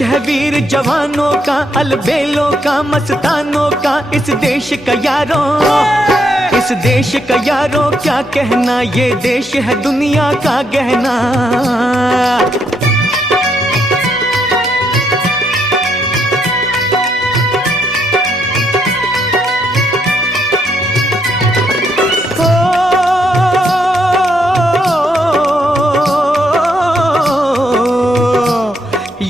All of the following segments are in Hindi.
देश है वीर जवानों का, अलबेलों का, मस्तानों का, इस देश का यारों, इस देश का यारों क्या कहना, ये देश है दुनिया का गहना।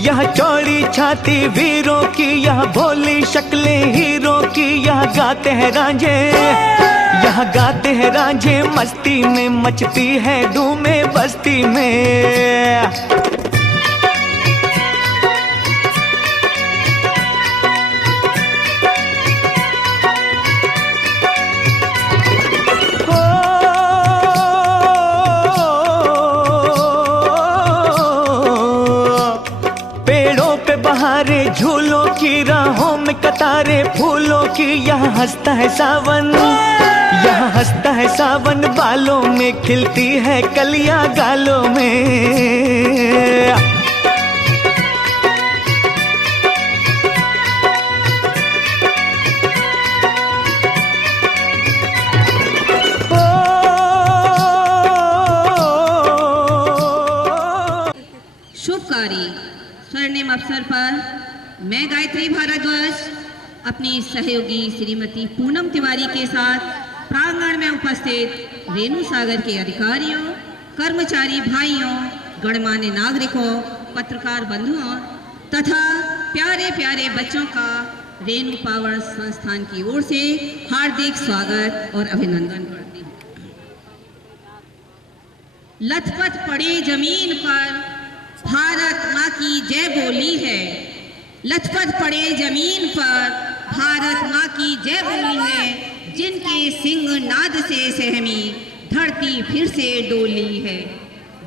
यह चौड़ी छाती वीरों की, यह भोली शक्लें हीरों की, यह गाते हैं रांझे, यह गाते हैं रांझे मस्ती में, मचती है धूमें बस्ती में। बहारे झूलों की, राहों में कतारे फूलों की, यहाँ हंसता है सावन, यहाँ हंसता है सावन, बालों में खिलती है कलियां गालों में। शुभकारी स्वर्णिम अवसर पर मैं गायत्री भारद्वाज अपनी सहयोगी श्रीमती पूनम तिवारी के साथ प्रांगण में उपस्थित रेणु सागर के अधिकारियों, कर्मचारी भाइयों, गणमान्य नागरिकों, पत्रकार बंधुओं तथा प्यारे प्यारे बच्चों का रेणु पावर संस्थान की ओर से हार्दिक स्वागत और अभिनंदन करती हूँ। लथपथ पड़े जमीन पर भारत माँ की जय बोली है, लथपथ पड़े जमीन पर भारत माँ की जय बोली है, जिनके सिंह नाद से सहमी धरती फिर से डोली है,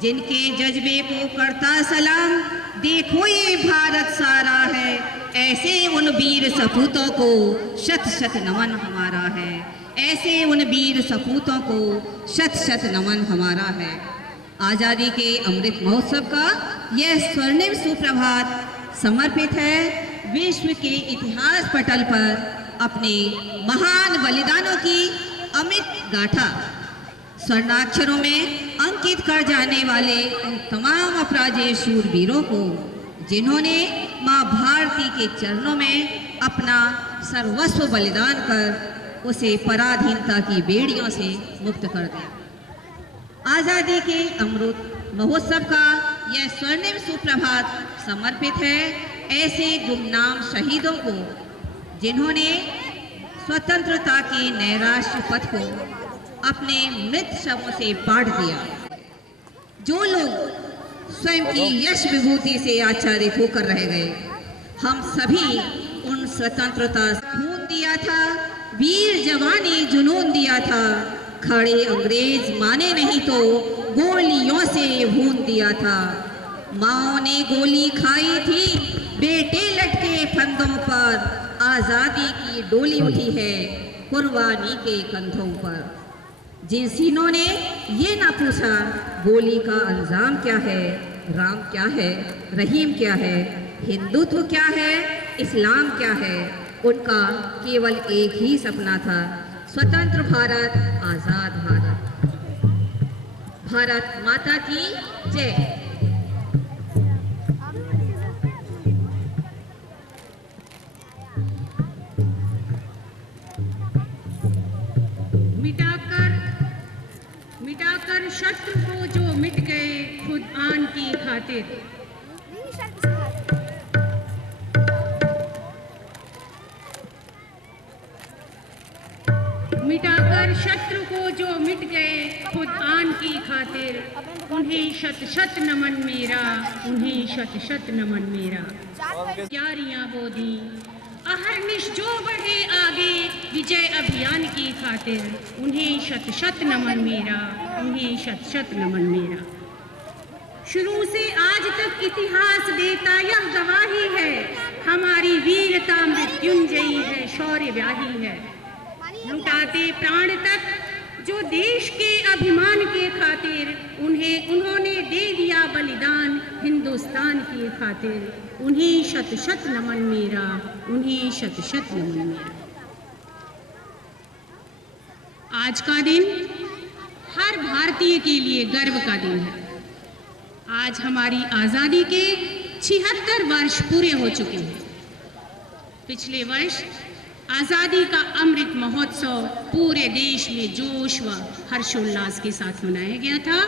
जिनके जज्बे को करता सलाम देखो ये भारत सारा है, ऐसे उन वीर सपूतों को शत शत नमन हमारा है, ऐसे उन वीर सपूतों को शत शत नमन हमारा है। आज़ादी के अमृत महोत्सव का यह स्वर्णिम सुप्रभात समर्पित है विश्व के इतिहास पटल पर अपने महान बलिदानों की अमिट गाथा स्वर्णाक्षरों में अंकित कर जाने वाले उन तमाम अपराजेय शूरवीरों को, जिन्होंने माँ भारती के चरणों में अपना सर्वस्व बलिदान कर उसे पराधीनता की बेड़ियों से मुक्त कर दिया। आज़ादी के अमृत महोत्सव का यह स्वर्णिम सुप्रभात समर्पित है ऐसे गुमनाम शहीदों को, जिन्होंने स्वतंत्रता के नैराश्य पथ को अपने मृत शवों से पाट दिया। जो लोग स्वयं की यश विभूति से आच्छादित होकर रह गए, हम सभी उन स्वतंत्रता खून दिया था, वीर जवानी जुनून दिया था, खड़े अंग्रेज माने नहीं तो गोलियों से भून दिया था। माओ ने गोली खाई थी, बेटे लटके फंदों पर, आजादी की डोली उठी है कुर्बानी के कंधों पर। जिन सीनों ने ये ना पूछा गोली का अंजाम क्या है, राम क्या है, रहीम क्या है, हिंदुत्व क्या है, इस्लाम क्या है, उनका केवल एक ही सपना था, स्वतंत्र भारत, आजाद भारत। भारत माता की जय। मिटाकर शत्रु को जो मिट गए खुद आन की खातिर, मिटाकर शत्रु को जो मिट गए खुद आन की खातिर, उन्हें शत शत नमन मेरा, उन्हें शत शत नमन मेरा। क्यारियां बो दी अहर्निश जो बढ़े आगे विजय अभियान की खातिर, उन्हें शत शत नमन मेरा, उन्हें शत शत नमन मेरा। शुरू से आज तक इतिहास देता यह गवाही है, हमारी वीरता मृत्युंजयी है, शौर्य व्याही है। लुटाते प्राण तक जो देश के अभिमान के खातिर उन्होंने दे दिया बलिदान हिंदुस्तान की खातिर, उन्हें शत शत नमन मेरा, उन्हें शत शत नमन मेरा। आज का दिन हर भारतीय के लिए गर्व का दिन है। आज हमारी आज़ादी के 76 वर्ष पूरे हो चुके हैं। पिछले वर्ष आज़ादी का अमृत महोत्सव पूरे देश में जोश व हर्षोल्लास के साथ मनाया गया था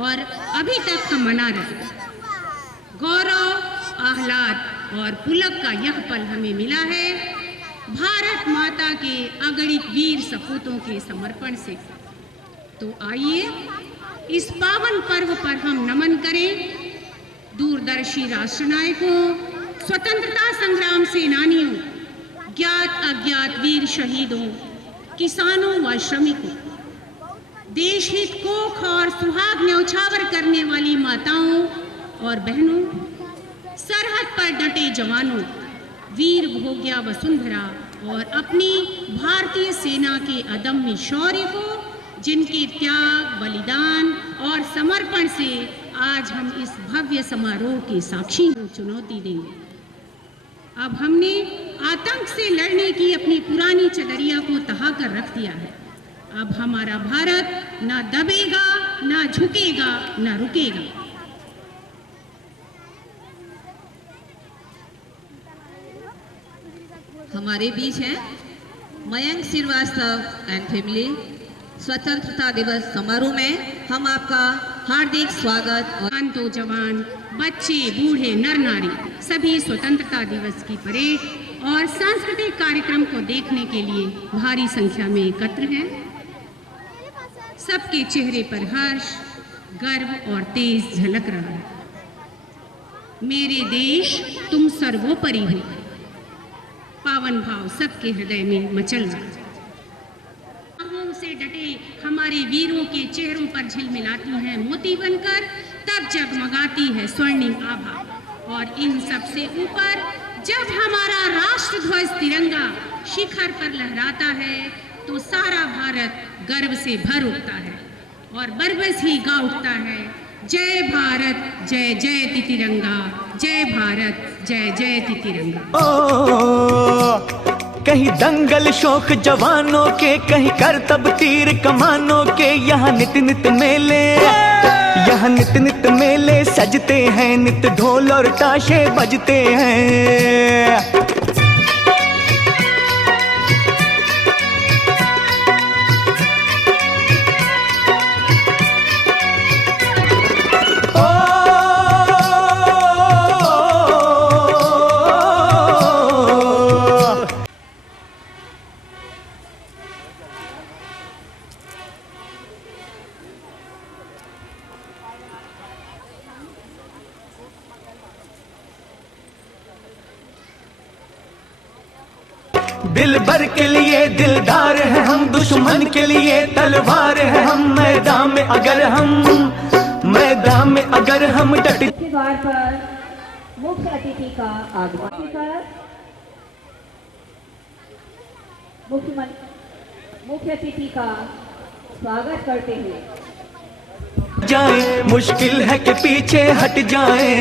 और अभी तक हम मना रहे हैं। गौरव, आह्लाद और पुलक का यह पल हमें मिला है भारत माता के अगणित वीर सपूतों के समर्पण से। तो आइए इस पावन पर्व पर हम नमन करें दूरदर्शी राष्ट्रनायकों, स्वतंत्रता संग्राम सेनानियों, ज्ञात अज्ञात वीर शहीदों, किसानों व श्रमिकों, देश हित कोख और सुहाग न्यौछावर करने वाली माताओं और बहनों, सरहद पर डटे जवानों, वीर भोग्या वसुंधरा और अपनी भारतीय सेना के अदम्य शौर्य को, जिनके त्याग, बलिदान और समर्पण से आज हम इस भव्य समारोह के साक्षी को चुनौती देंगे। अब हमने आतंक से लड़ने की अपनी पुरानी चदरिया को तहा कर रख दिया है। अब हमारा भारत ना दबेगा, ना झुकेगा, ना रुकेगा। हमारे बीच हैं मयंक श्रीवास्तव एंड फैमिली। स्वतंत्रता दिवस समारोह में हम आपका हार्दिक स्वागत। और तो जवान, बच्चे, बूढ़े, नर नारी सभी स्वतंत्रता दिवस की परेड और सांस्कृतिक कार्यक्रम को देखने के लिए भारी संख्या में एकत्र हैं। सबके चेहरे पर हर्ष, गर्व और तेज झलक रहा है। मेरे देश तुम सर्वोपरि हो, पावन भाव सबके हृदय में मचल रहा है। से डटे हमारे वीरों के चेहरों पर झिलमिलाती है मोती बनकर, तब जगमगाती है स्वर्णिम आभा। और इन सब से ऊपर जब हमारा राष्ट्र ध्वज तिरंगा शिखर पर लहराता है तो सारा भारत गर्व से भर उठता है और बरबस ही गा उठता है, जय भारत जय जय तिरंगा, जय भारत जय जय तिरंगा। कहीं दंगल शौक जवानों के, कहीं करतब तीर कमानों के, यहाँ नित नित मेले, यहाँ नित नित मेले सजते हैं, नित ढोल और ताशे बजते हैं। दिल भर के लिए दिलदार है हम, दुश्मन के लिए तलवार है हम। मैदान में अगर हम डटे। द्वार पर मुख्य अतिथि का आगमन कर मुख्य अतिथि का स्वागत करते हुए जाए, मुश्किल है कि पीछे हट जाए।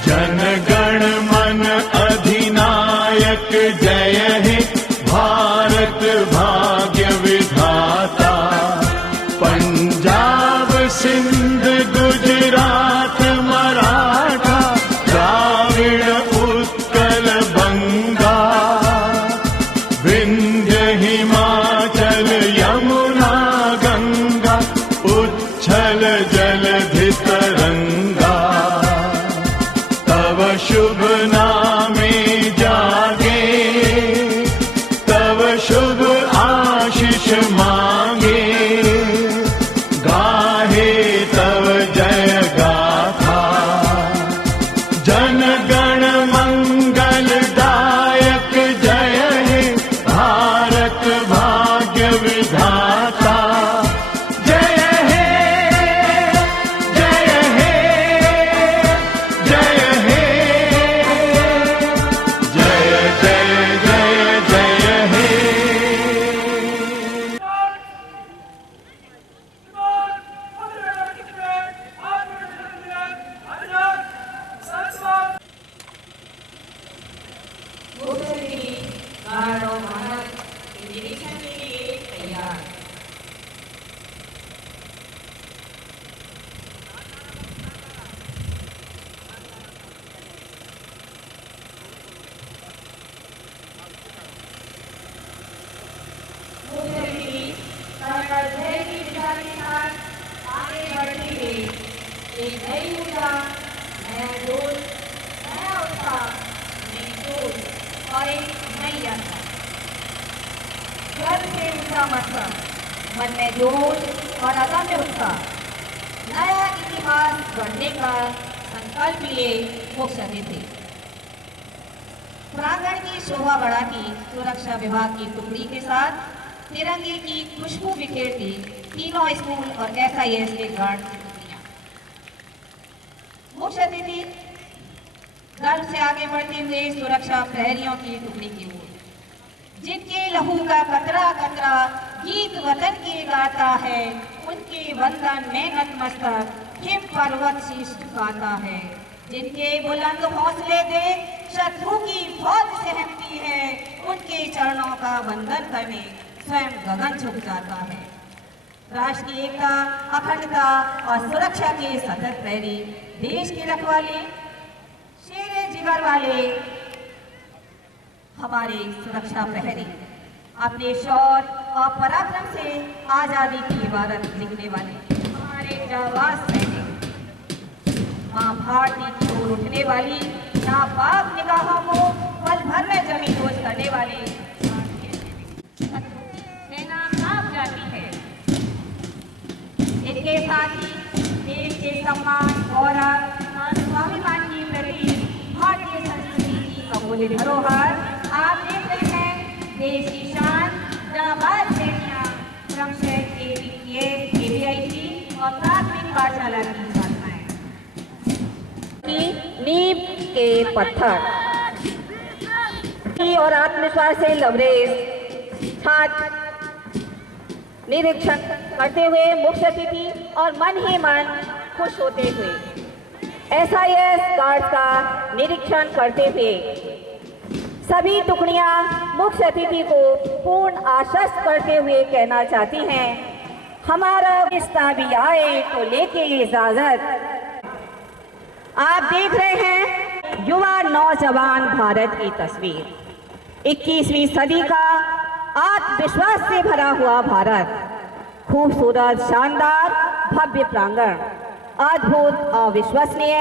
जनगण मन अधिनायक जय हे भारत भाग्य विधाता। पंजाब सिंध गुजरात मराठा द्राविड़ उत्कल बंगा, विंध्य हिमाचल यमुना गंगा, उच्छल जलधि तरंगा। तव शुभ नामे जागे, तव शुभ आशीष मांगे, लगातार जय की दिशा के साथ आगे बढ़ते हुए एक नई ऊर्जा, नया जोश, नया उत्साह, नई सोच और एक नई यात्रा। गर्व से ऊंचा मत्था, मन में जोश और अदम्य उत्साह, नया इतिहास गढ़ने का संकल्प लिए मुख्य अतिथि। प्रांगण की शोभा बढ़ाती सुरक्षा विभाग की टुकड़ी के साथ तिरंगे की खुशबू बिखेरती तीनों स्कूल और SIS के गार्ड टुकड़ियां। मुख्य अतिथि गर्व से आगे बढ़ते हुए सुरक्षा प्रहरियों की टुकड़ी की ओर, जिनके लहू का कतरा कतरा गीत वतन के गाता है, उनके वंदन में नतमस्तक हिम पर्वत शीश झुकाता है। जिनके बुलंद हौसले देख शत्रु की फौज सहमती है, उनके चरणों का वंदन करने स्वयं गगन झुक जाता है। राष्ट्र की एकता, अखंडता और सुरक्षा के सतत प्रहरी, देश के रखवाले, शेरे जिगर वाले हमारे सुरक्षा प्रहरी, अपने शौर्य और पराक्रम से आजादी की इबारत लिखने वाले हमारे जाबाज सैनिक, मां भारती की ओर उठने वाली नापाक निगाहों को पल भर में जमीन दोज करने वाले सेना कांप जाती है। इसके साथ ही देश के सम्मान, गौरव और स्वाभिमान की प्रति भारतीय संस्कृति की अमूल्य धरोहर आप देख रहे हैं। देश की शान जाबाज सेनियां क्रमशः KVIT और प्राथमिक पाठशाला की छात्राएं नींव के पत्थर और आत्मविश्वास से लबरेज छात्र निरीक्षण करते हुए मुख्य अतिथि और मन ही मन खुश होते हुए SIS गार्ड का निरीक्षण करते हुए सभी टुकड़ियां मुख्य अतिथि को पूर्ण आश्वस्त करते हुए कहना चाहती हैं, हमारा रिश्ता भी आए तो लेके इजाजत। आप देख रहे हैं युवा नौजवान भारत की तस्वीर, 21वीं सदी का आत्मविश्वास से भरा हुआ भारत, खूबसूरत शानदार भव्य प्रांगण, अद्भुत अविश्वसनीय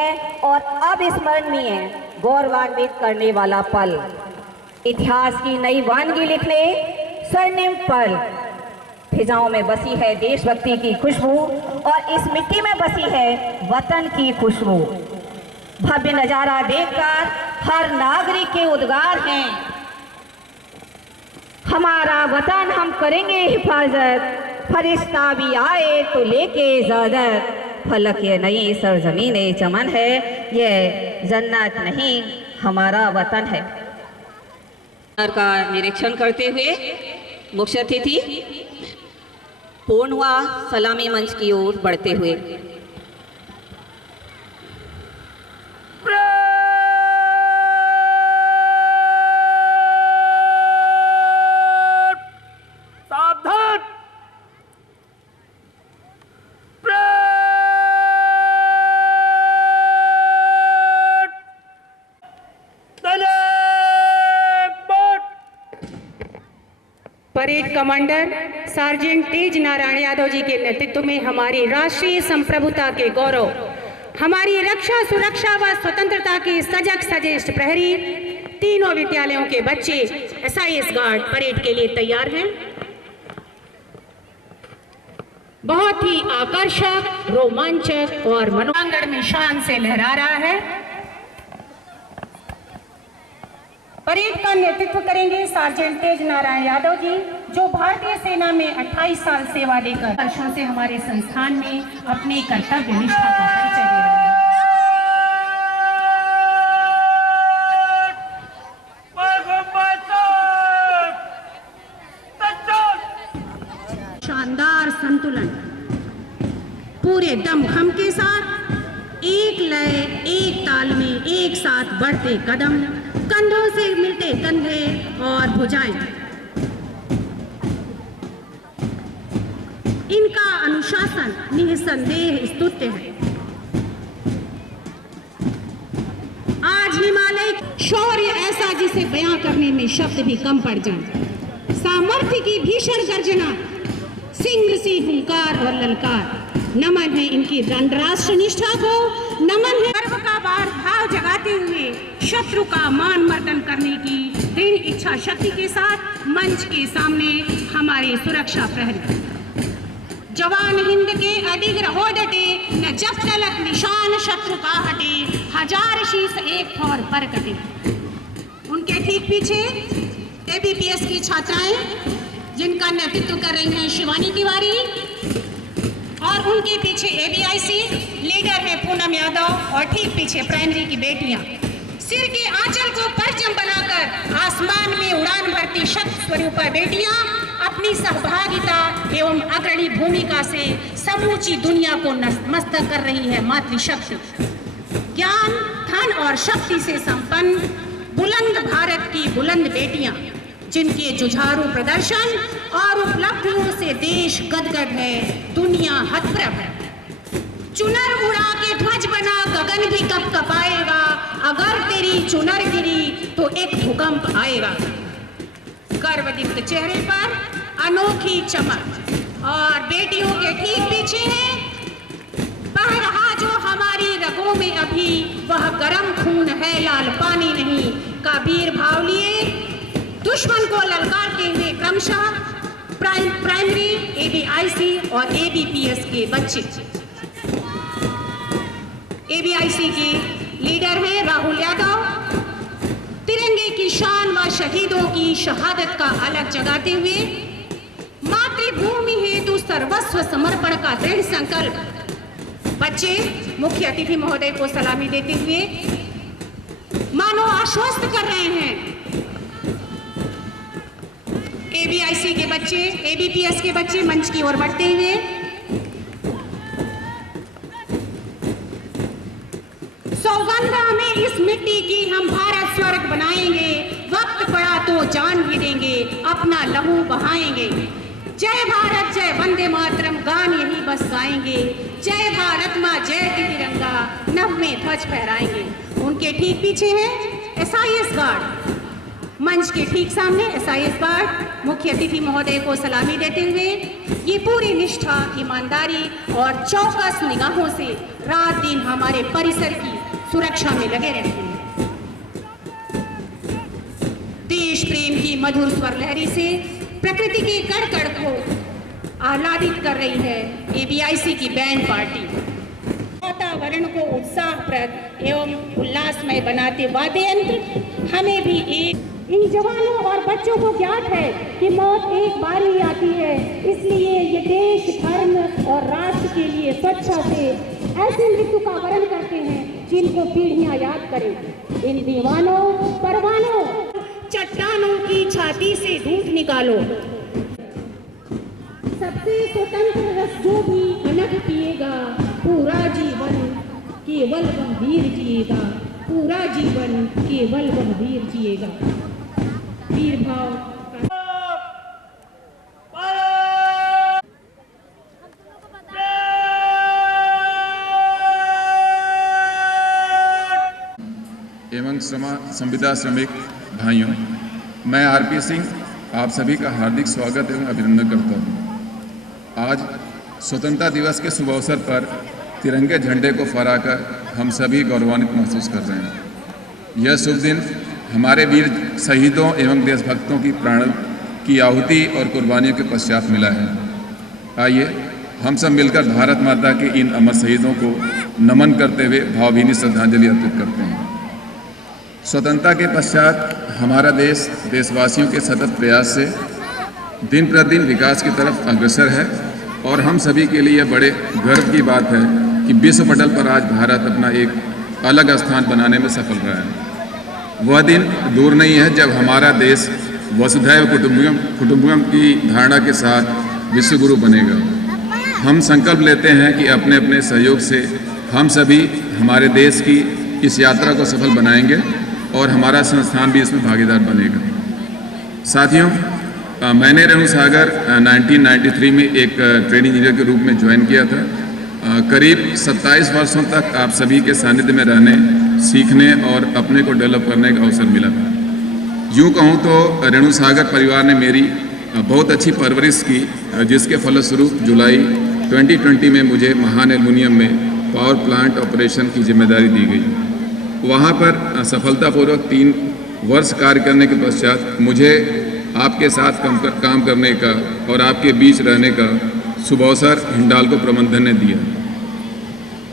और अविस्मरणीय गौरवान्वित करने वाला पल, इतिहास की नई वानगी लिखने स्वर्णिम पल। फिजाओं में बसी है देशभक्ति की खुशबू और इस मिट्टी में बसी है वतन की खुशबू। भव्य नजारा देखकर हर नागरिक के उद्गार हैं, हमारा वतन हम करेंगे हिफाजत, फरिश्ता भी आए तो लेके इजाजत। फलक ये नई सरजमीन चमन है, ये जन्नत नहीं हमारा वतन है। का निरीक्षण करते हुए मुख्य अतिथि पूर्ण हुआ सलामी मंच की ओर बढ़ते हुए परेड कमांडर सार्जेंट तेज नारायण यादव जी के नेतृत्व में हमारी राष्ट्रीय संप्रभुता के गौरव, हमारी रक्षा सुरक्षा व स्वतंत्रता के सजग सजेष्ठ प्रहरी, तीनों विद्यालयों के बच्चे SIS गार्ड परेड के लिए तैयार हैं। बहुत ही आकर्षक, रोमांचक और मनोरंजन में शान से लहरा रहा है। परेड का नेतृत्व करेंगे सार्जेंट तेज नारायण यादव जी, जो भारतीय सेना में 28 साल सेवा देकर वर्षों से हमारे संस्थान में अपने कर्तव्य निष्ठा का परिचय दे रहे हैं। शानदार संतुलन, पूरे दमखम के साथ एक लय, एक ताल में एक साथ बढ़ते कदम, कंधों से मिलते कंधे और भुजाएं, इनका अनुशासन निसंदेह स्तुत्य है। आज हिमालय शौर्य ऐसा जिसे बयां करने में शब्द भी कम पड़ जाए, सामर्थ्य की भीषण गर्जना, सिंह सी हुंकार और ललकार। नमन है इनकी राष्ट्र निष्ठा को, नमन है गर्व का भाव जगाते हुए शत्रु का मान मर्दन करने की दृढ़ इच्छा शक्ति के साथ मंच के सामने हमारे सुरक्षा प्रहरी। जवान हिंद के अडिग रहो डटे, न जब तलक निशान शत्रु का हटे, हजार शीश एक फौर पर कटे। उनके ठीक पीछे एबीपीएस की छात्राएं जिनका नेतृत्व कर रही हैं शिवानी तिवारी, और उनके पीछे एबीआईसी लीडर है पूनम यादव, और ठीक पीछे प्राइमरी की बेटियां सिर के आंचल को परचम बनाकर आसमान में उड़ान भरती शत स्वरूपा बेटियां अपनी सहभागिता एवं अग्रणी भूमिका से समूची दुनिया को मस्तक कर रही है मातृशक्ति। ज्ञान, धन और शक्ति से संपन्न बुलंद भारत की बुलंद बेटियां, जिनके जुझारू प्रदर्शन और उपलब्धियों से देश गदगद है, दुनिया हतप्रभ है। चुनर उड़ा के ध्वज बना गगन भी कब कपाएगा, अगर तेरी चुनर गिरी तो एक भूकंप आएगा। गर्वदीप्त चेहरे पर अनोखी चमक, और बेटियों के ठीक पीछे है बह रहा जो हमारी रगों में अभी, वह गर्म खून है लाल पानी नहीं का वीर भाव लिए दुश्मन को ललकारते हुए क्रमशः प्राइमरी, एबीआईसी और एबीपीएस के बच्चे। एबीआईसी की लीडर है राहुल यादव, तिरंगे की शान व शहीदों की शहादत का अलग जगाते हुए मातृभूमि हेतु सर्वस्व समर्पण का दृढ़ संकल्प बच्चे मुख्य अतिथि महोदय को सलामी देते हुए मानो आश्वस्त कर रहे हैं। एबीआईसी के बच्चे, एबीपीएस के बच्चे मंच की ओर बढ़ते हुए सौगंध हमें इस मिट्टी की, हम भारत स्वर्ग बनाएंगे, वक्त पड़ा तो जान भी देंगे, अपना लहू बहाएंगे। जय भारत जय वंदे मातरम गान यही बस गाएंगे, जय भारत माँ जय तिरंगा नभ में ध्वज फहराएंगे। उनके ठीक पीछे है एसआईएस गार्ड, मंच के ठीक सामने एसआईएस गार्ड मुख्य अतिथि महोदय को सलामी देते हुए ये पूरी निष्ठा, ईमानदारी और चौकस निगाहों से रात दिन हमारे परिसर की सुरक्षा में लगे रहते हैं। देश प्रेम की मधुर स्वर लहरी से प्रकृति के कण कण को आह्लादित कर रही है एबीआईसी की बैंड पार्टी। वातावरण को उत्साहप्रद एवं उल्लासमय बनाते वाद्य यंत्र हमें भी एक इन जवानों और बच्चों को ज्ञात है कि मौत एक बार ही आती है, इसलिए ये देश, धर्म और राष्ट्र के लिए स्वच्छता से ऐसी मृत्यु का वरण करते हैं जिनको पीढ़ियां याद करें। इन दीवानों, परवानों, चट्टानों की छाती से ढूंढ निकालो। सबसे स्वतंत्र रस जो भी अनग पिएगा, पूरा जीवन केवल गंभीर जिएगा, पूरा जीवन केवल गंभीर जिएगा। वीर भाव एवं संविदा श्रमिक भाइयों, मैं आरपी सिंह आप सभी का हार्दिक स्वागत एवं अभिनंदन करता हूँ। आज स्वतंत्रता दिवस के शुभ अवसर पर तिरंगे झंडे को फहराकर हम सभी गौरवान्वित महसूस कर रहे हैं। यह शुभ दिन हमारे वीर शहीदों एवं देशभक्तों की प्राण की आहुति और कुर्बानियों के पश्चात मिला है। आइए हम सब मिलकर भारत माता के इन अमर शहीदों को नमन करते हुए भावभीनी श्रद्धांजलि अर्पित करते हैं। स्वतंत्रता के पश्चात हमारा देश देशवासियों के सतत प्रयास से दिन प्रतिदिन विकास की तरफ अग्रसर है, और हम सभी के लिए बड़े गर्व की बात है कि विश्व पटल पर आज भारत अपना एक अलग स्थान बनाने में सफल रहा है। वह दिन दूर नहीं है जब हमारा देश वसुधैव कुटुंबकम की धारणा के साथ विश्वगुरु बनेगा। हम संकल्प लेते हैं कि अपने अपने सहयोग से हम सभी हमारे देश की इस यात्रा को सफल बनाएंगे और हमारा संस्थान भी इसमें भागीदार बनेगा। साथियों, मैंने रेणु सागर 1993 में एक ट्रेनिंग इंजीनियर के रूप में ज्वाइन किया था। करीब 27 वर्षों तक आप सभी के सानिध्य में रहने, सीखने और अपने को डेवलप करने का अवसर मिला। यूँ कहूँ तो रेणु सागर परिवार ने मेरी बहुत अच्छी परवरिश की, जिसके फलस्वरूप जुलाई 2020 में मुझे महान एल्युमिनियम में पावर प्लांट ऑपरेशन की जिम्मेदारी दी गई। वहाँ पर सफलतापूर्वक 3 वर्ष कार्य करने के पश्चात मुझे आपके साथ काम करने का और आपके बीच रहने का शुभ अवसर हिंडाल्को प्रबंधन ने दिया।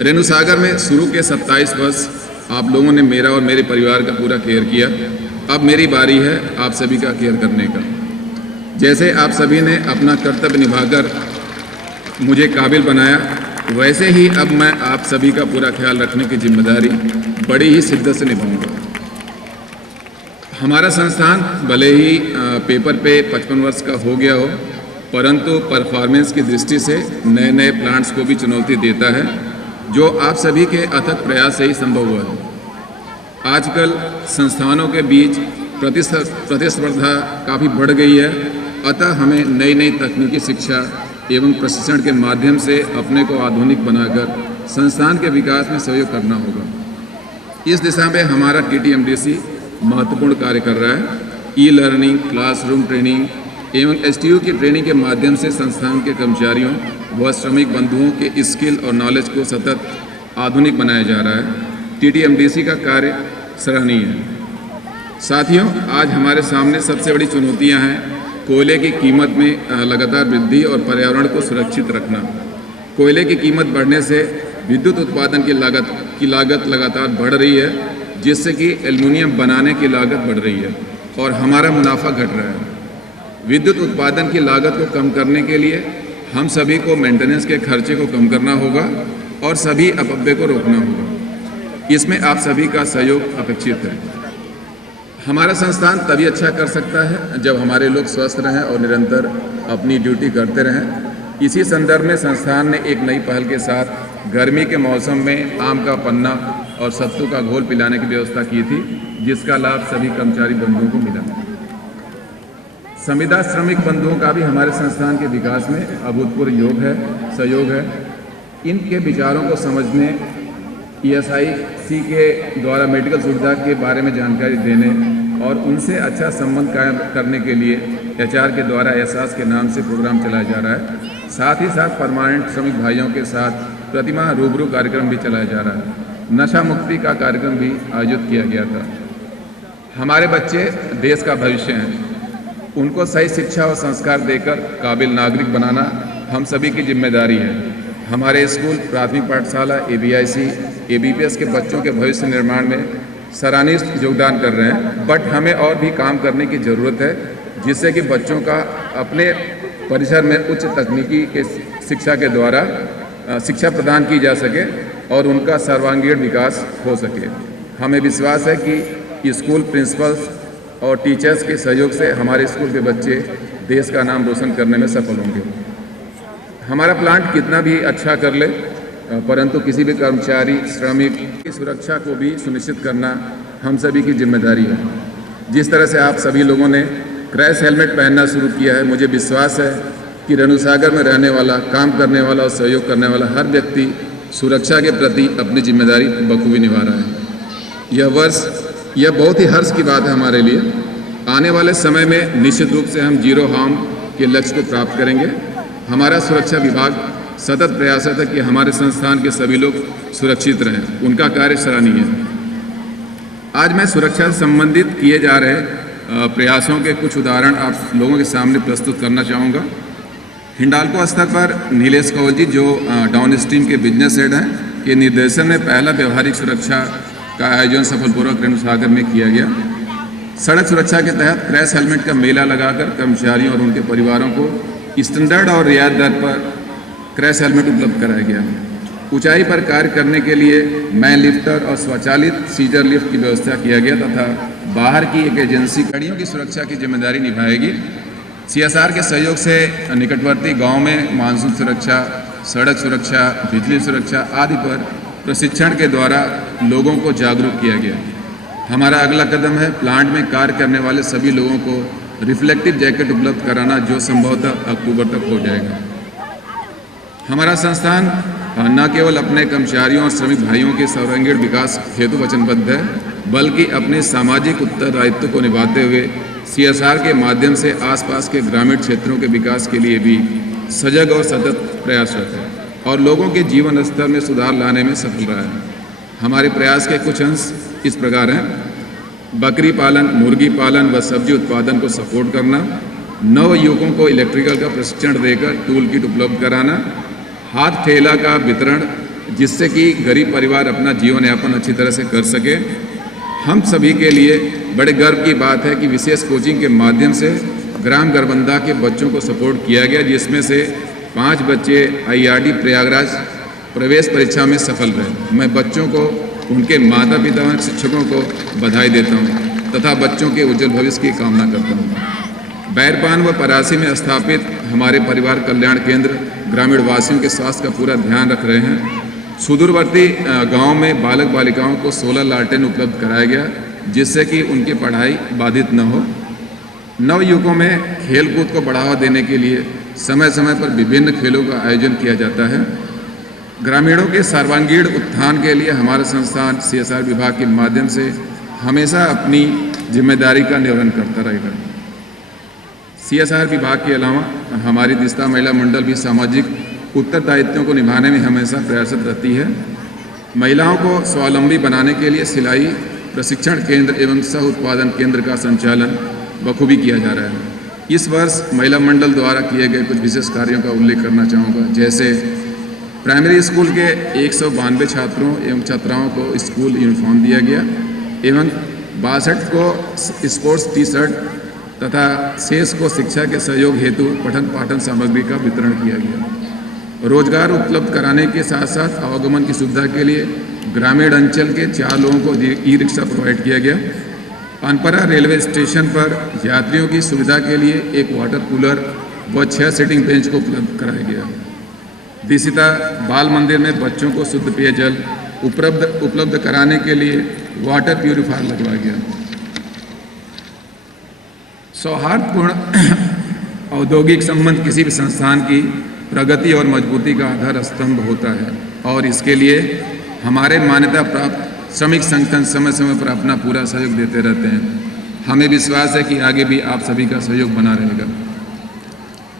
रेणुसागर में शुरू के 27 वर्ष आप लोगों ने मेरा और मेरे परिवार का पूरा केयर किया। अब मेरी बारी है आप सभी का केयर करने का। जैसे आप सभी ने अपना कर्तव्य निभाकर मुझे काबिल बनाया, वैसे ही अब मैं आप सभी का पूरा ख्याल रखने की जिम्मेदारी बड़ी ही शिद्दत से निभाऊंगा। हमारा संस्थान भले ही पेपर पे 55 वर्ष का हो गया हो, परंतु परफॉर्मेंस की दृष्टि से नए नए प्लांट्स को भी चुनौती देता है, जो आप सभी के अथक प्रयास से ही संभव हुआ है। आजकल संस्थानों के बीच प्रतिस्पर्धा काफ़ी बढ़ गई है, अतः हमें नई नई तकनीकी शिक्षा एवं प्रशिक्षण के माध्यम से अपने को आधुनिक बनाकर संस्थान के विकास में सहयोग करना होगा। इस दिशा में हमारा TTMDC महत्वपूर्ण कार्य कर रहा है। ई-लर्निंग, क्लासरूम ट्रेनिंग एवं STU की ट्रेनिंग के माध्यम से संस्थान के कर्मचारियों व श्रमिक बंधुओं के स्किल और नॉलेज को सतत आधुनिक बनाया जा रहा है। TTMDC का कार्य सराहनीय है। साथियों, आज हमारे सामने सबसे बड़ी चुनौतियां हैं कोयले की कीमत में लगातार वृद्धि और पर्यावरण को सुरक्षित रखना। कोयले की कीमत बढ़ने से विद्युत उत्पादन की लागत लगातार बढ़ रही है, जिससे कि एल्युमिनियम बनाने की लागत बढ़ रही है और हमारा मुनाफा घट रहा है। विद्युत उत्पादन की लागत को कम करने के लिए हम सभी को मेंटेनेंस के खर्चे को कम करना होगा और सभी अपव्यय को रोकना होगा। इसमें आप सभी का सहयोग अपेक्षित है। हमारा संस्थान तभी अच्छा कर सकता है जब हमारे लोग स्वस्थ रहें और निरंतर अपनी ड्यूटी करते रहें। इसी संदर्भ में संस्थान ने एक नई पहल के साथ गर्मी के मौसम में आम का पन्ना और सत्तू का घोल पिलाने की व्यवस्था की थी, जिसका लाभ सभी कर्मचारी बंधुओं को मिला। संविदा श्रमिक बंधुओं का भी हमारे संस्थान के विकास में अभूतपूर्व सहयोग है। इनके विचारों को समझने, ESIC के द्वारा मेडिकल सुविधा के बारे में जानकारी देने और उनसे अच्छा संबंध कायम करने के लिए HR के द्वारा एहसास के नाम से प्रोग्राम चलाया जा रहा है। साथ ही साथ परमानेंट श्रमिक भाइयों के साथ प्रतिमाह रूबरू कार्यक्रम भी चलाया जा रहा है। नशा मुक्ति का कार्यक्रम भी आयोजित किया गया था। हमारे बच्चे देश का भविष्य हैं। उनको सही शिक्षा और संस्कार देकर काबिल नागरिक बनाना हम सभी की जिम्मेदारी है। हमारे स्कूल, प्राथमिक पाठशाला, ABIC, ABPS के बच्चों के भविष्य निर्माण में सराहनीय योगदान कर रहे हैं, बट हमें और भी काम करने की ज़रूरत है, जिससे कि बच्चों का अपने परिसर में उच्च तकनीकी के शिक्षा के द्वारा शिक्षा प्रदान की जा सके और उनका सर्वांगीण विकास हो सके। हमें विश्वास है कि स्कूल प्रिंसिपल्स और टीचर्स के सहयोग से हमारे स्कूल के बच्चे देश का नाम रोशन करने में सफल होंगे। हमारा प्लांट कितना भी अच्छा कर ले, परंतु किसी भी कर्मचारी, श्रमिक की सुरक्षा को भी सुनिश्चित करना हम सभी की जिम्मेदारी है। जिस तरह से आप सभी लोगों ने क्रैश हेलमेट पहनना शुरू किया है, मुझे विश्वास है कि रेणुसागर में रहने वाला, काम करने वाला और सहयोग करने वाला हर व्यक्ति सुरक्षा के प्रति अपनी जिम्मेदारी बखूबी निभा रहा है। यह बहुत ही हर्ष की बात है हमारे लिए। आने वाले समय में निश्चित रूप से हम जीरो हार्म के लक्ष्य को प्राप्त करेंगे। हमारा सुरक्षा विभाग सतत प्रयासरत है कि हमारे संस्थान के सभी लोग सुरक्षित रहें। उनका कार्य सराहनीय है। आज मैं सुरक्षा से संबंधित किए जा रहे प्रयासों के कुछ उदाहरण आप लोगों के सामने प्रस्तुत करना चाहूँगा। हिंडाल्को स्तर पर नीलेश कौल जी, जो डाउन स्ट्रीम के बिजनेस हेड हैं, के निर्देशन में पहला व्यवहारिक सुरक्षा का आयोजन सफलपूर्वक रेणुसागर में किया गया। सड़क सुरक्षा के तहत क्रैश हेलमेट का मेला लगाकर कर्मचारियों और उनके परिवारों को स्टैंडर्ड और रियायत दर पर क्रैश हेलमेट उपलब्ध कराया गया। ऊंचाई पर कार्य करने के लिए मैन लिफ्टर और स्वचालित सीजर लिफ्ट की व्यवस्था किया गया तथा बाहर की एक एजेंसी गाड़ियों की सुरक्षा की जिम्मेदारी निभाएगी। CSR के सहयोग से निकटवर्ती गांव में मानसून सुरक्षा, सड़क सुरक्षा, बिजली सुरक्षा आदि पर प्रशिक्षण के द्वारा लोगों को जागरूक किया गया। हमारा अगला कदम है प्लांट में कार्य करने वाले सभी लोगों को रिफ्लेक्टिव जैकेट उपलब्ध कराना, जो संभवतः अक्टूबर तक हो जाएगा। हमारा संस्थान न केवल अपने कर्मचारियों और श्रमिक भाइयों के सर्वांगीण विकास हेतु वचनबद्ध है, बल्कि अपने सामाजिक उत्तरदायित्व को निभाते हुए CSR के माध्यम से आसपास के ग्रामीण क्षेत्रों के विकास के लिए भी सजग और सतत प्रयासरत है और लोगों के जीवन स्तर में सुधार लाने में सफल रहा है। हमारे प्रयास के कुछ अंश इस प्रकार हैं: बकरी पालन, मुर्गी पालन व सब्जी उत्पादन को सपोर्ट करना, नव युवकों को इलेक्ट्रिकल का प्रशिक्षण देकर टूल किट उपलब्ध कराना, हाथ ठेला का वितरण जिससे कि गरीब परिवार अपना जीवन यापन अच्छी तरह से कर सके। हम सभी के लिए बड़े गर्व की बात है कि विशेष कोचिंग के माध्यम से ग्राम गरबंदा के बच्चों को सपोर्ट किया गया, जिसमें से 5 बच्चे IRD प्रयागराज प्रवेश परीक्षा में सफल रहे। मैं बच्चों को, उनके माता पिता और शिक्षकों को बधाई देता हूँ तथा बच्चों के उज्जवल भविष्य की कामना करता हूँ। बैरपान व परासी में स्थापित हमारे परिवार कल्याण केंद्र ग्रामीण वासियों के स्वास्थ्य का पूरा ध्यान रख रहे हैं। सुदूरवर्ती गांव में बालक बालिकाओं को 16 लालटेन उपलब्ध कराया गया, जिससे कि उनकी पढ़ाई बाधित न हो। नव युवकों में खेलकूद को बढ़ावा देने के लिए समय समय पर विभिन्न खेलों का आयोजन किया जाता है। ग्रामीणों के सर्वांगीण उत्थान के लिए हमारा संस्थान CSR विभाग के माध्यम से हमेशा अपनी जिम्मेदारी का निर्वहन करता रहेगा। CSR विभाग के अलावा हमारी दिस्ता महिला मंडल भी सामाजिक उत्तरदायित्वों को निभाने में हमेशा प्रयासरत रहती है। महिलाओं को स्वावलंबी बनाने के लिए सिलाई प्रशिक्षण केंद्र एवं सह उत्पादन केंद्र का संचालन बखूबी किया जा रहा है। इस वर्ष महिला मंडल द्वारा किए गए कुछ विशेष कार्यों का उल्लेख करना चाहूँगा, जैसे प्राइमरी स्कूल के 192 छात्रों एवं छात्राओं को स्कूल यूनिफॉर्म दिया गया एवं 62 को स्पोर्ट्स टी-शर्ट तथा शेष को शिक्षा के सहयोग हेतु पठन पाठन सामग्री का वितरण किया गया। रोजगार उपलब्ध कराने के साथ साथ आवागमन की सुविधा के लिए ग्रामीण अंचल के 4 लोगों को ई-रिक्शा प्रोवाइड किया गया। पानपरा रेलवे स्टेशन पर यात्रियों की सुविधा के लिए एक वाटर कूलर व 6 सीटिंग बेंच को उपलब्ध कराया गया। दिसिता बाल मंदिर में बच्चों को शुद्ध पेयजल उपलब्ध कराने के लिए वाटर प्यूरिफायर लगवाया गया। सौहार्दपूर्ण औद्योगिक संबंध किसी भी संस्थान की प्रगति और मजबूती का आधार स्तंभ होता है और इसके लिए हमारे मान्यता प्राप्त श्रमिक संगठन समय समय पर अपना पूरा सहयोग देते रहते हैं। हमें विश्वास है कि आगे भी आप सभी का सहयोग बना रहेगा।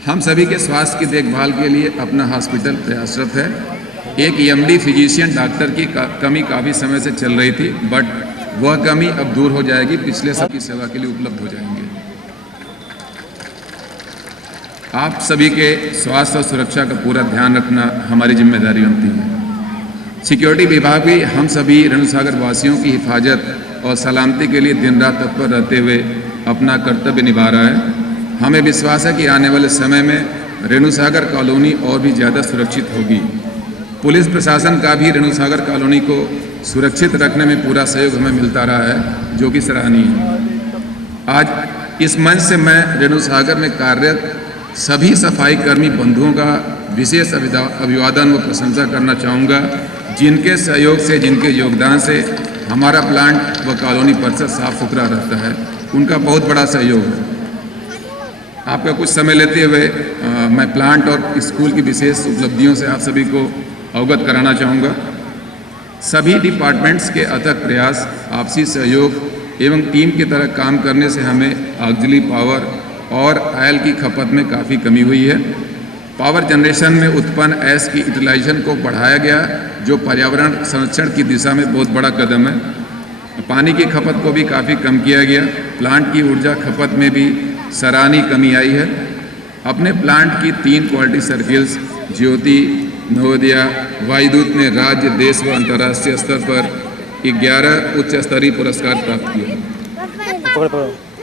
हम सभी के स्वास्थ्य की देखभाल के लिए अपना हॉस्पिटल प्रयासरत है। एक EMD फिजिशियन डॉक्टर की कमी काफ़ी समय से चल रही थी, बट वह कमी अब दूर हो जाएगी। पिछले सबकी सेवा के लिए उपलब्ध हो जाएंगे। आप सभी के स्वास्थ्य और सुरक्षा का पूरा ध्यान रखना हमारी जिम्मेदारी बनती है। सिक्योरिटी विभाग भी हम सभी रेणुसागर वासियों की हिफाजत और सलामती के लिए दिन रात तत्पर रहते हुए अपना कर्तव्य निभा रहा है। हमें विश्वास है कि आने वाले समय में रेणुसागर कॉलोनी और भी ज़्यादा सुरक्षित होगी। पुलिस प्रशासन का भी रेणुसागर कॉलोनी को सुरक्षित रखने में पूरा सहयोग हमें मिलता रहा है, जो कि सराहनीय है। आज इस मंच से मैं रेणुसागर में कार्यरत सभी सफाई कर्मी बंधुओं का विशेष अभिवादन व प्रशंसा करना चाहूँगा, जिनके सहयोग से, जिनके योगदान से हमारा प्लांट व कॉलोनी परिसर साफ सुथरा रहता है। उनका बहुत बड़ा सहयोग है। आपका कुछ समय लेते हुए मैं प्लांट और स्कूल की विशेष उपलब्धियों से आप सभी को अवगत कराना चाहूँगा। सभी डिपार्टमेंट्स के अथक प्रयास, आपसी सहयोग एवं टीम की तरह काम करने से हमें ऑक्सिलरी पावर और ऑयल की खपत में काफ़ी कमी हुई है। पावर जनरेशन में उत्पन्न गैस की यूटिलाइजेशन को बढ़ाया गया, जो पर्यावरण संरक्षण की दिशा में बहुत बड़ा कदम है। पानी की खपत को भी काफ़ी कम किया गया। प्लांट की ऊर्जा खपत में भी सराहनीय कमी आई है। अपने प्लांट की 3 क्वालिटी सर्किल्स ज्योति, नवोदया, वायुदूत ने राज्य, देश व अंतर्राष्ट्रीय स्तर पर 11 उच्च स्तरीय पुरस्कार प्राप्त किए।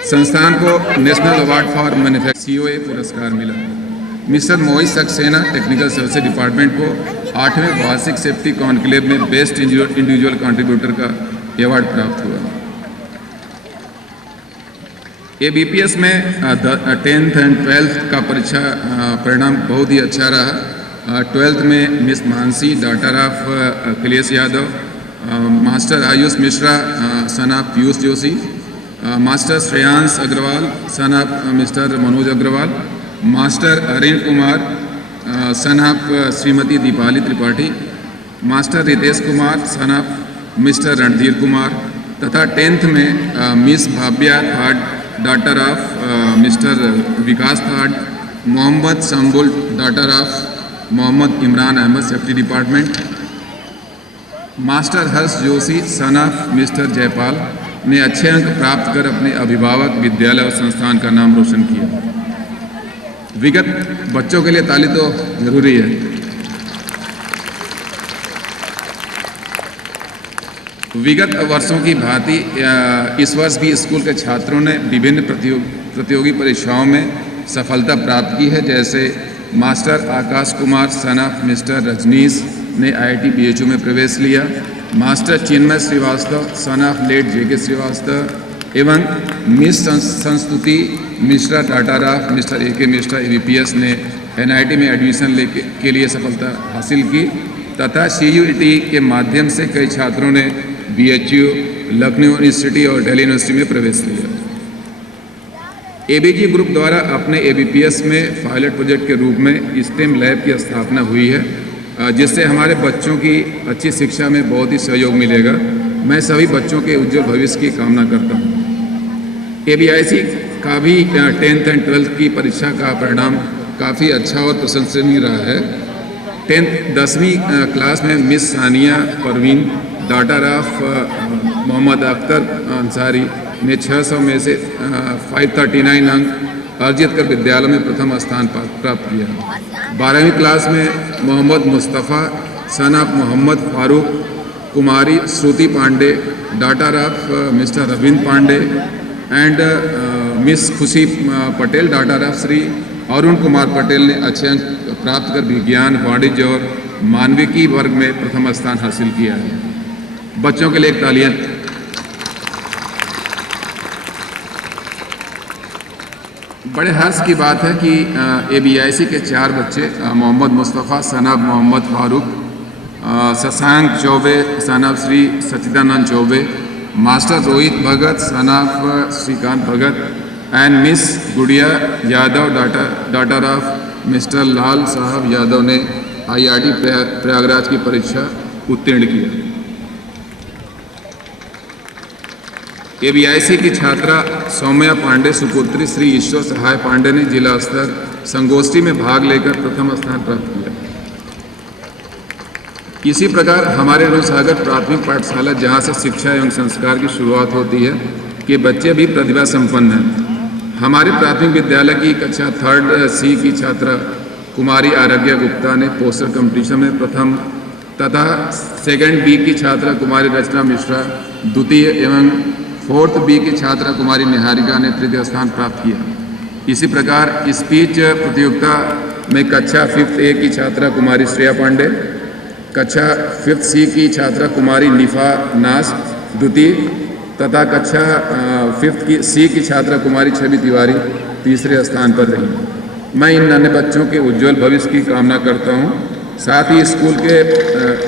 संस्थान को national award for manufacturing COA पुरस्कार मिला। मिस्टर मोहित सक्सेना टेक्निकल सर्विसेज डिपार्टमेंट को 8वें वार्षिक सेफ्टी कॉन्क्लेव में बेस्ट इंडिविजुअल कंट्रीब्यूटर का अवार्ड प्राप्त हुआ। ABPS में 10th एंड 12th का परीक्षा परिणाम बहुत ही अच्छा रहा। 12th में miss Mansi, daughter of Akhilesh Yadav, master Ayush Mishra, son of Piyush Joshi, master Shreyansh Agarwal, son of mister Manoj Agarwal, master Arin Kumar, son of Shrimati Deepali Tripathi, master Ritesh Kumar, son of mister Randhir Kumar, तथा 10th में miss Bhavya, daughter of Mr. Vikas Thad, Mohammad Sambul, daughter of Mohammad Imran Ahmed, Safety Department, master Harsh Joshi sun of mister Jaipal ने अच्छे अंक प्राप्त कर अपने अभिभावक, विद्यालय और संस्थान का नाम रोशन किया। विगत बच्चों के लिए ताली तो जरूरी है। विगत वर्षों की भांति इस वर्ष भी स्कूल के छात्रों ने विभिन्न प्रतियोगी परीक्षाओं में सफलता प्राप्त की है। जैसे master Akash Kumar son of mister Rajnish ने IIT BHU में प्रवेश लिया, master Chinmay Srivastava son of late JK Srivastava एवं miss Sanstuti Mishra daughter of mister AK Mishra ABPS ने NIT में एडमिशन के लिए सफलता हासिल की तथा CUET के माध्यम से कई छात्रों ने BHU, लखनऊ यूनिवर्सिटी और दिल्ली यूनिवर्सिटी में प्रवेश लिया। ABG ग्रुप द्वारा अपने ABPS में पायलट प्रोजेक्ट के रूप में STEM लैब की स्थापना हुई है, जिससे हमारे बच्चों की अच्छी शिक्षा में बहुत ही सहयोग मिलेगा। मैं सभी बच्चों के उज्जवल भविष्य की कामना करता हूँ। ABIC का भी 10th एंड 12th की परीक्षा का परिणाम काफ़ी अच्छा और प्रशंसनीय रहा है। 10वीं क्लास में miss Saniya Parveen daughter of Mohammad Akhtar Ansari ने 600 में से 539 अंक अर्जित कर विद्यालय में प्रथम स्थान प्राप्त किया। 12वीं क्लास में Mohammad Mustafa son of Mohammad Farooq Kumari Shruti Pandey daughter of mister Ravindra Pandey and miss Khushi Patel daughter of Shri Arun Kumar Patel ने अच्छे अंक प्राप्त कर विज्ञान, वाणिज्य और मानविकी वर्ग में प्रथम स्थान हासिल किया है। बच्चों के लिए एक तालियां। बड़े हर्ष की बात है कि ABIC के 4 बच्चे Mohammad Mustafa son of Mohammad Farooq, Shashank Chaubey son of Shri Sachchidanand Chaubey, master Rohit Bhagat son of Shrikant Bhagat and miss Gudiya Yadav daughter of mister Lal Sahab Yadav ने IIT प्रयागराज की परीक्षा उत्तीर्ण किया। ABIC की छात्रा सौम्या पांडे सुपुत्री श्री ईश्वर सहाय पांडे ने जिला स्तर संगोष्ठी में भाग लेकर प्रथम स्थान प्राप्त किया। इसी प्रकार हमारे अनुसागर प्राथमिक पाठशाला, जहां से शिक्षा एवं संस्कार की शुरुआत होती है, के बच्चे भी प्रतिभा संपन्न हैं। हमारे प्राथमिक विद्यालय की कक्षा 3rd C की छात्रा कुमारी आराध्या गुप्ता ने पोस्टर कंपटीशन में प्रथम तथा 2nd B की छात्रा कुमारी रचना मिश्रा द्वितीय एवं 4th B की छात्रा कुमारी निहारिका ने तृतीय स्थान प्राप्त किया। इसी प्रकार स्पीच प्रतियोगिता में कक्षा 5th A की छात्रा कुमारी श्रेया पांडे, कक्षा 5th C की छात्रा कुमारी निफा नास द्वितीय तथा कक्षा 5th C की छात्रा कुमारी छवि तिवारी तीसरे स्थान पर रही। मैं इन नन्हे बच्चों के उज्जवल भविष्य की कामना करता हूँ। साथ ही स्कूल के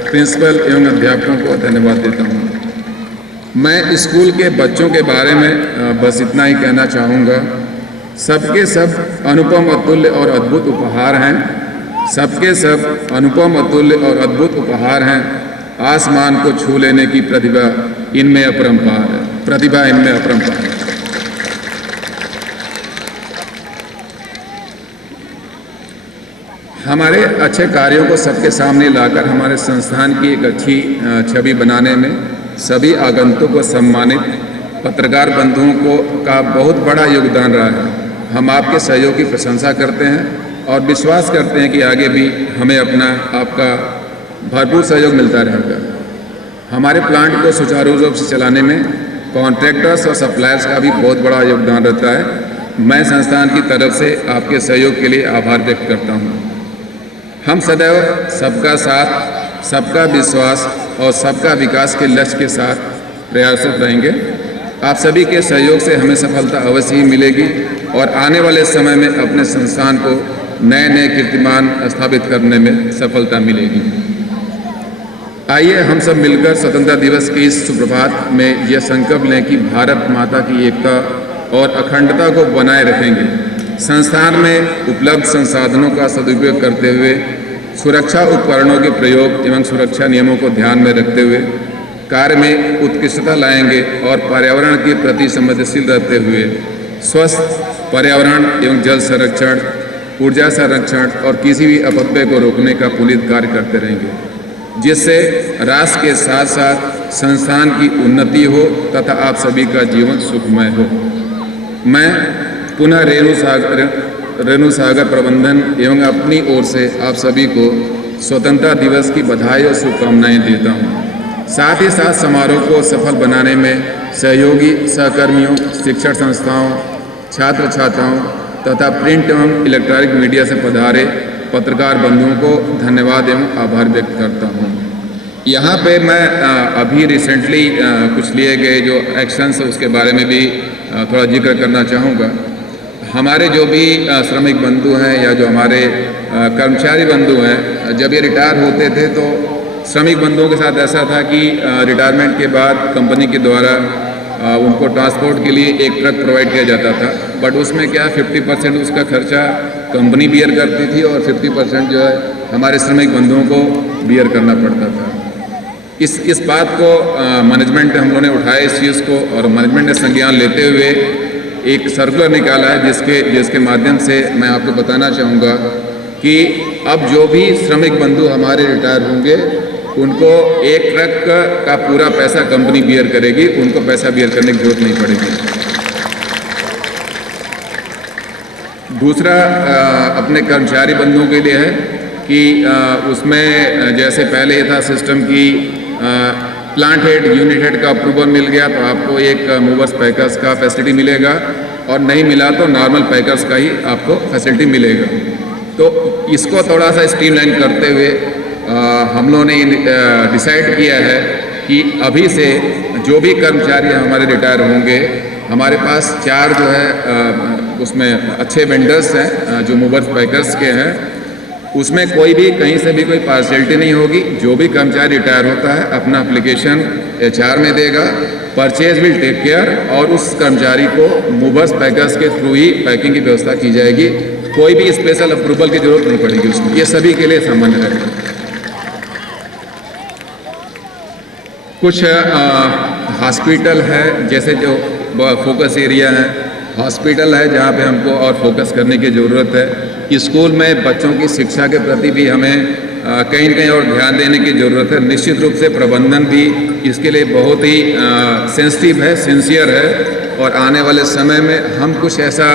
प्रिंसिपल एवं अध्यापकों को धन्यवाद देता हूँ। मैं स्कूल के बच्चों के बारे में बस इतना ही कहना चाहूँगा। सबके सब अनुपम, अतुल्य और अद्भुत उपहार हैं। सबके सब अनुपम, अतुल्य और अद्भुत उपहार हैं। आसमान को छू लेने की प्रतिभा इनमें अपरंपार है। प्रतिभा इनमें अपरंपार है। हमारे अच्छे कार्यों को सबके सामने लाकर हमारे संस्थान की एक अच्छी छवि बनाने में सभी आगंतुकों को सम्मानित पत्रकार बंधुओं को का बहुत बड़ा योगदान रहा है। हम आपके सहयोग की प्रशंसा करते हैं और विश्वास करते हैं कि आगे भी हमें आपका भरपूर सहयोग मिलता रहेगा। हमारे प्लांट को सुचारू रूप से चलाने में कॉन्ट्रैक्टर्स और सप्लायर्स का भी बहुत बड़ा योगदान रहता है। मैं संस्थान की तरफ से आपके सहयोग के लिए आभार व्यक्त करता हूँ। हम सदैव सबका साथ, सबका विश्वास और सबका विकास के लक्ष्य के साथ प्रयासरत रहेंगे। आप सभी के सहयोग से हमें सफलता अवश्य ही मिलेगी और आने वाले समय में अपने संस्थान को नए नए कीर्तिमान स्थापित करने में सफलता मिलेगी। आइए हम सब मिलकर स्वतंत्रता दिवस के इस सुप्रभात में यह संकल्प लें कि भारत माता की एकता और अखंडता को बनाए रखेंगे। संस्थान में उपलब्ध संसाधनों का सदुपयोग करते हुए सुरक्षा उपकरणों के प्रयोग एवं सुरक्षा नियमों को ध्यान में रखते हुए कार्य में उत्कृष्टता लाएंगे और पर्यावरण के प्रति संवेदनशील रहते हुए स्वस्थ पर्यावरण एवं जल संरक्षण, ऊर्जा संरक्षण और किसी भी अपव्यय को रोकने का पुनीत कार्य करते रहेंगे, जिससे राष्ट्र के साथ साथ संस्थान की उन्नति हो तथा आप सभी का जीवन सुखमय हो। मैं पुनः रेणु सागर प्रबंधन एवं अपनी ओर से आप सभी को स्वतंत्रता दिवस की बधाई और शुभकामनाएं देता हूं। साथ ही साथ समारोह को सफल बनाने में सहयोगी सहकर्मियों, शिक्षण संस्थाओं, छात्र छात्राओं तथा प्रिंट एवं इलेक्ट्रॉनिक मीडिया से पधारे पत्रकार बंधुओं को धन्यवाद एवं आभार व्यक्त करता हूं। यहाँ पे मैं अभी रिसेंटली कुछ लिए गए जो एक्शंस है उसके बारे में भी थोड़ा जिक्र करना चाहूँगा। हमारे जो भी श्रमिक बंधु हैं या जो हमारे कर्मचारी बंधु हैं, जब ये रिटायर होते थे तो श्रमिक बंधुओं के साथ ऐसा था कि रिटायरमेंट के बाद कंपनी के द्वारा उनको ट्रांसपोर्ट के लिए एक ट्रक प्रोवाइड किया जाता था, बट उसमें क्या 50% उसका खर्चा कंपनी बियर करती थी और 50% जो है हमारे श्रमिक बंधुओं को बियर करना पड़ता था। इस बात को मैनेजमेंट हम लोगों ने उठाया इस चीज़ को, और मैनेजमेंट ने संज्ञान लेते हुए एक सर्कुलर निकाला है जिसके माध्यम से मैं आपको बताना चाहूँगा कि अब जो भी श्रमिक बंधु हमारे रिटायर होंगे उनको एक ट्रक का पूरा पैसा कंपनी बियर करेगी, उनको पैसा बियर करने की जरूरत नहीं पड़ेगी। दूसरा अपने कर्मचारी बंधुओं के लिए है कि उसमें जैसे पहले ये था सिस्टम की प्लांट हेड, यूनिट हेड का अप्रूवल मिल गया तो आपको एक मूवर्स पैकर्स का फैसिलिटी मिलेगा, और नहीं मिला तो नॉर्मल पैकर्स का ही आपको फैसिलिटी मिलेगा। तो इसको थोड़ा सा स्ट्रीमलाइन करते हुए हम लोगों ने डिसाइड किया है कि अभी से जो भी कर्मचारी हमारे रिटायर होंगे, हमारे पास 4 जो है उसमें अच्छे वेंडर्स हैं जो मूवर्स पैकर्स के हैं, उसमें कोई भी कहीं से भी कोई पार्शियलिटी नहीं होगी। जो भी कर्मचारी रिटायर होता है अपना एप्लीकेशन HR में देगा, परचेज विल टेक केयर, और उस कर्मचारी को मूवर्स पैकर्स के थ्रू ही पैकिंग की व्यवस्था की जाएगी। कोई भी स्पेशल अप्रूवल की जरूरत नहीं पड़ेगी उसमें, ये सभी के लिए सामान्य रहेगा। कुछ हॉस्पिटल है, जैसे जो फोकस एरिया है, हॉस्पिटल है जहाँ पे हमको और फोकस करने की ज़रूरत है। स्कूल में बच्चों की शिक्षा के प्रति भी हमें कहीं न कहीं और ध्यान देने की ज़रूरत है। निश्चित रूप से प्रबंधन भी इसके लिए बहुत ही सेंसिटिव है, सिंसियर है, और आने वाले समय में हम कुछ ऐसा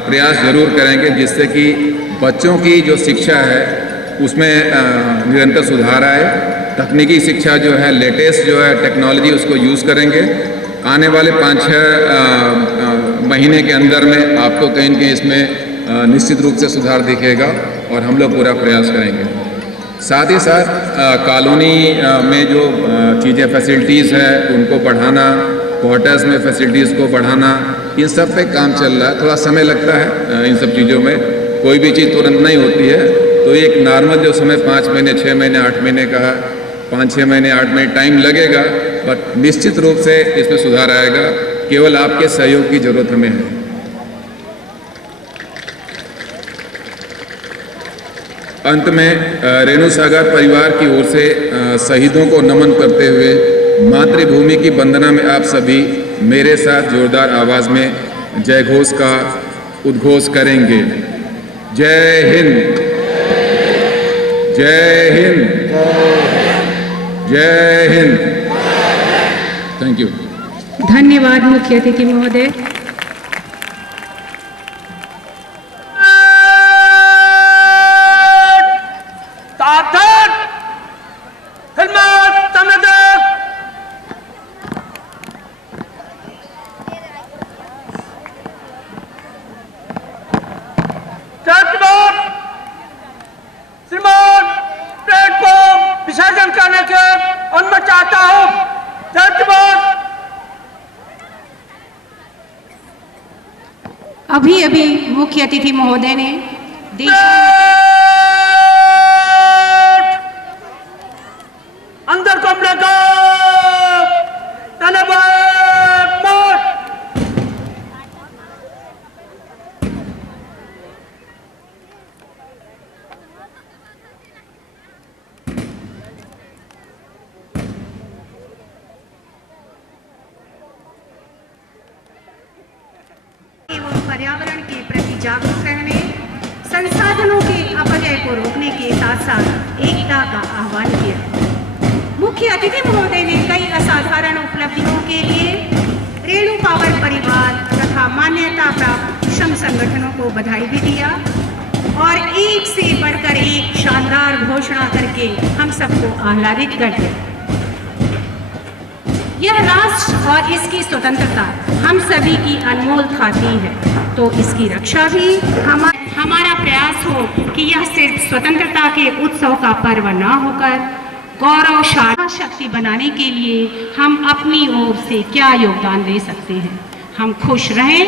प्रयास जरूर करेंगे जिससे कि बच्चों की जो शिक्षा है उसमें निरंतर सुधार आए। तकनीकी शिक्षा जो है, लेटेस्ट जो है टेक्नोलॉजी, उसको यूज़ करेंगे। आने वाले 5-6 महीने के अंदर में आपको कहीं न कहीं इसमें निश्चित रूप से सुधार दिखेगा, और हम लोग पूरा प्रयास करेंगे। साथ ही साथ कॉलोनी में जो चीज़ें फैसिलिटीज़ हैं उनको बढ़ाना, क्वार्टर्स में फैसिलिटीज़ को बढ़ाना, इन सब पे काम चल रहा है। थोड़ा समय लगता है इन सब चीज़ों में, कोई भी चीज़ तुरंत नहीं होती है। तो एक नॉर्मल जो समय 5 महीने, 6 महीने, 8 महीने का 5-6 महीने, 8 महीने टाइम लगेगा, बट निश्चित रूप से इसमें सुधार आएगा। केवल आपके सहयोग की जरूरत हमें है। अंत में रेणु सागर परिवार की ओर से शहीदों को नमन करते हुए मातृभूमि की वंदना में आप सभी मेरे साथ जोरदार आवाज में जय घोष का उद्घोष करेंगे। जय हिंद, जय हिंद, जय हिंद। Thank you. धन्यवाद मुख्य अतिथि महोदय। विसर्जन करने के अनुमति चाहता हूं। अभी अभी मुख्य अतिथि महोदय ने देश अंदर कमरे का पर्यावरण के प्रति जागरूक रहने, संसाधनों के अपव्यय को रोकने के साथ साथ एकता का आह्वान किया। मुख्य अतिथि महोदय ने कई असाधारण उपलब्धियों के लिए रेणु पावर परिवार तथा मान्यता प्राप्त श्रम संगठनों को बधाई भी दिया और एक से बढ़कर एक शानदार घोषणा करके हम सबको आह्लादित कर दिया। यह राष्ट्र और इसकी स्वतंत्रता हम सभी की अनमोल खाती है, तो इसकी रक्षा भी हमारा प्रयास हो कि यह सिर्फ स्वतंत्रता के उत्सव का पर्व न होकर गौरवशाली शक्ति बनाने के लिए हम अपनी ओर से क्या योगदान दे सकते हैं। हम खुश रहें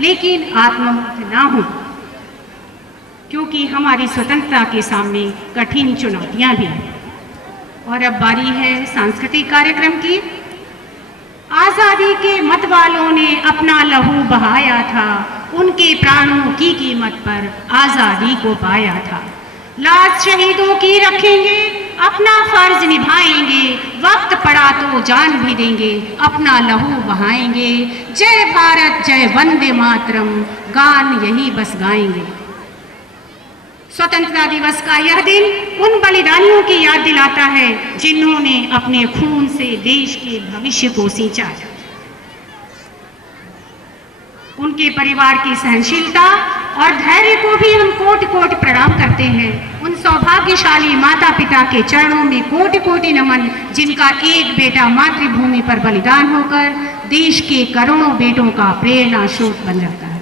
लेकिन आत्ममुक्त ना हों, क्योंकि हमारी स्वतंत्रता के सामने कठिन चुनौतियां भी हैं। और अब बारी है सांस्कृतिक कार्यक्रम की। आजादी के मतवालों ने अपना लहू बहाया था, उनके प्राणों की कीमत पर आजादी को पाया था। लाज शहीदों की रखेंगे, अपना फर्ज निभाएंगे, वक्त पड़ा तो जान भी देंगे, अपना लहू बहाएंगे। जय भारत जय वंदे मातरम गान यही बस गाएंगे। स्वतंत्रता दिवस का यह दिन उन बलिदानियों की याद दिलाता है जिन्होंने अपने खून से देश के भविष्य को सींचा। उनके परिवार की सहनशीलता और धैर्य को भी हम कोटि कोटि प्रणाम करते हैं। उन सौभाग्यशाली माता पिता के चरणों में कोटि कोटि नमन, जिनका एक बेटा मातृभूमि पर बलिदान होकर देश के करोड़ों बेटों का प्रेरणा स्रोत बन जाता है।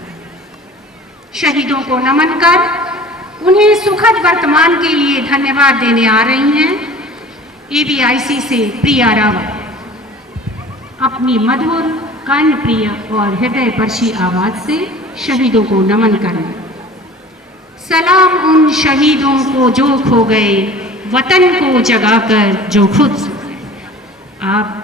शहीदों को नमन कर उन्हें सुखद वर्तमान के लिए धन्यवाद देने आ रही हैं ABIC से प्रिया रावत। अपनी मधुर, कर्णप्रिय और हृदयस्पर्शी आवाज से शहीदों को नमन करें। सलाम उन शहीदों को जो खो गए, वतन को जगाकर जो खुद सो गए। आप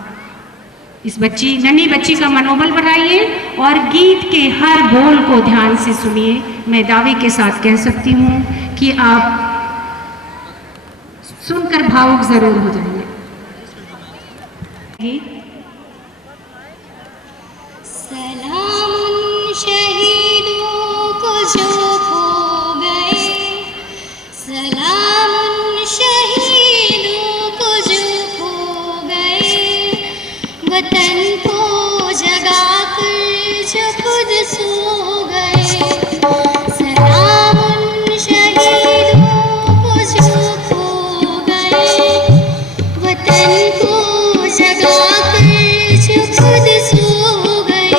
इस नन्ही बच्ची का मनोबल बढ़ाइए और गीत के हर बोल को ध्यान से सुनिए। मैं दावे के साथ कह सकती हूँ कि आप सुनकर भावुक जरूर हो जाएंगे। सलाम उन शहीदों को जो खो गए, सलाम उन शहीदों को जो खो गए, वतन को जगाकर जो खुद सो गए। सलाम उन शहीदों को जो खो गए, वतन को जगाकर जो खुद सो गए।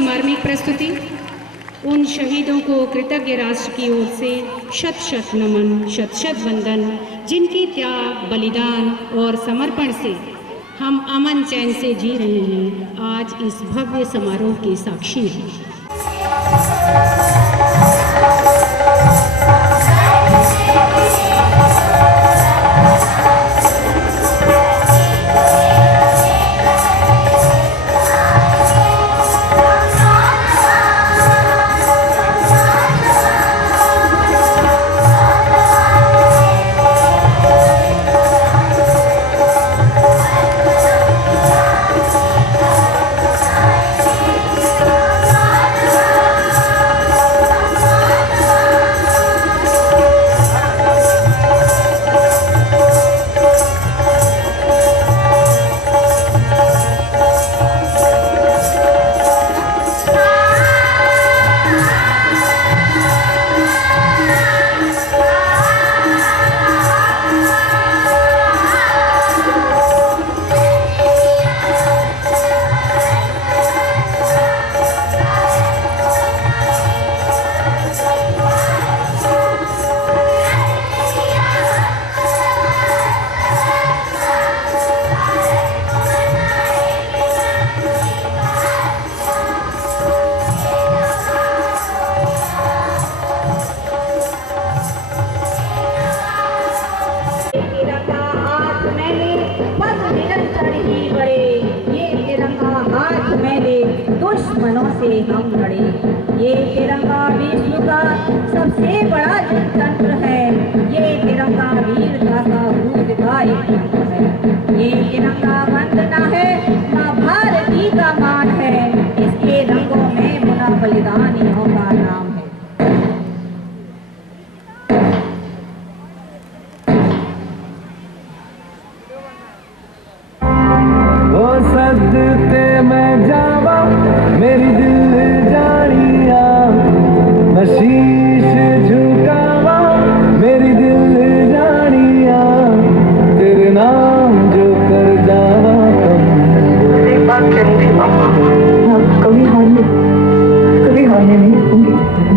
मार्मिक प्रस्तुति। उन शहीदों को कृतज्ञ राष्ट्र की ओर से शत शत नमन, शत शत वंदन, जिनकी त्याग, बलिदान और समर्पण से हम अमन चैन से जी रहे हैं, आज इस भव्य समारोह के साक्षी हैं। दुश्मनों से हम लड़े। ये तिरंगा विश्व का सबसे बड़ा जनतंत्र है। ये तिरंगा वीरता का भूत का एक मंत्र है। ये तिरंगा वंदना है, माँ भारती का मान है। इसके रंगों में बुना बलिदानियों का नाम है। वो सदते मैं जावा मेरी दिल जानिया, मैं शीश झुकावा मेरी दिल जानिया, तेरे नाम जो कर जावा तुम। एक बात कहनी थी पापा, कभी हारने नहीं दूंगी।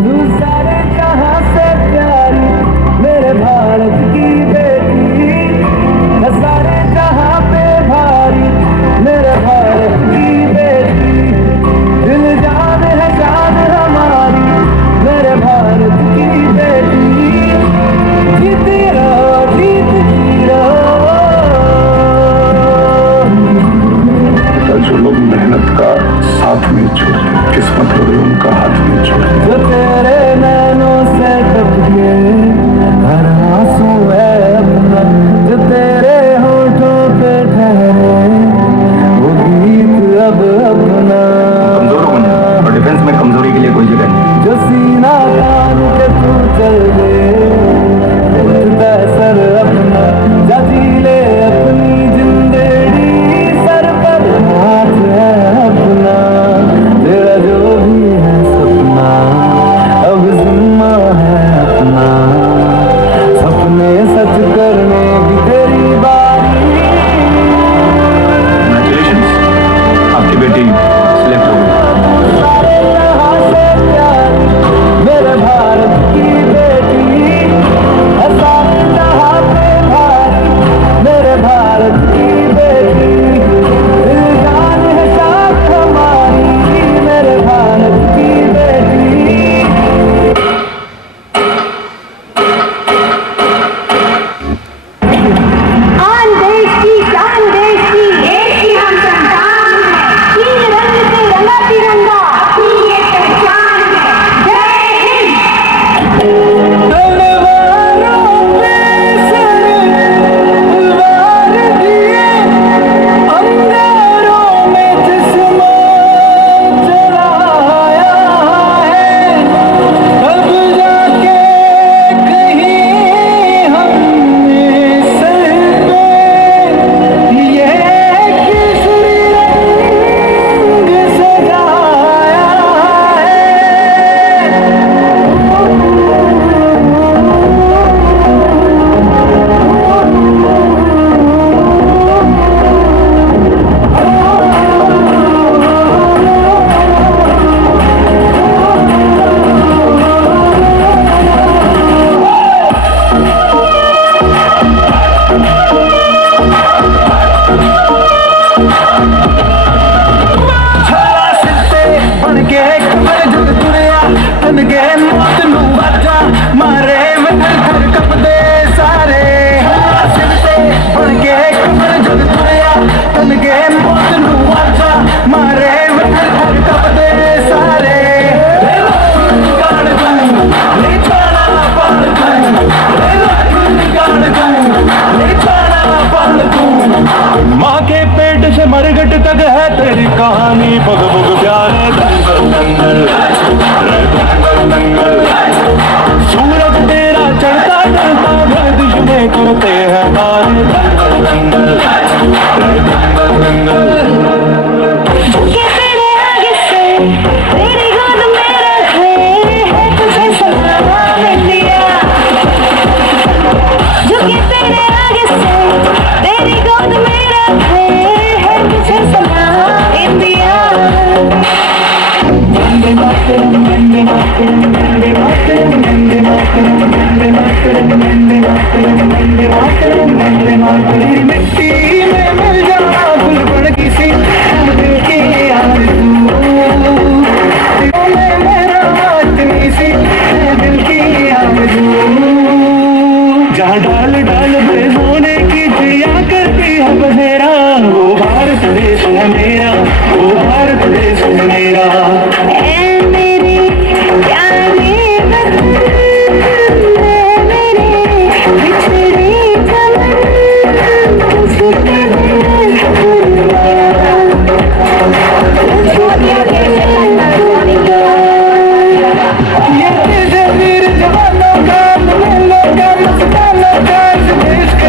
झुके तेरे आगे से तेरी गोद में रखे है तुझे सलाम इंडिया। झुके तेरे आगे से तेरी गोद में रखे है तुझे सलाम इंडिया। वंदे मातरम वंदे मातरम वंदे मातरम वंदे मातरम वंदे मातरम वंदे मातरम वंदे मातरम वंदे मातरम। मिट्टी में मिल जाना फूल बड़ किसी दिल की आरज़ू में मेरा इतनी सी दिल की आरज़ू। जहाँ डाल डाल पे सोने की जिया करती है बसेरा वो भारत देश है मेरा वो भारत देश है मेरा। ऐ मेरे प्यारे वतन ऐ मेरे बिछड़े चमन तुझसे ये तेरे वीर जवानों का मिलों का मस्तानों का इस देश के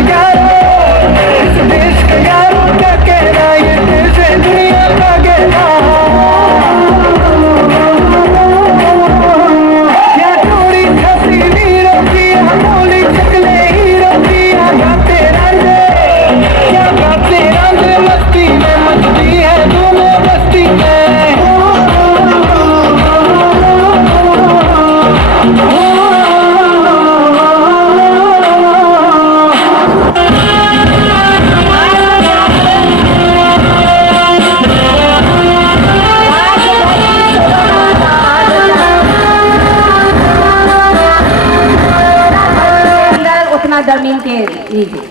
यारों का कहना ये देश है दुनिया का कहना। क्या थोड़ी छपी वीरों की अमोली चकले हीरों की गाते रांझे क्या गाते रांझे मस्ती में मचती है दोनों मस्ती में। उतना जमीन के नीचे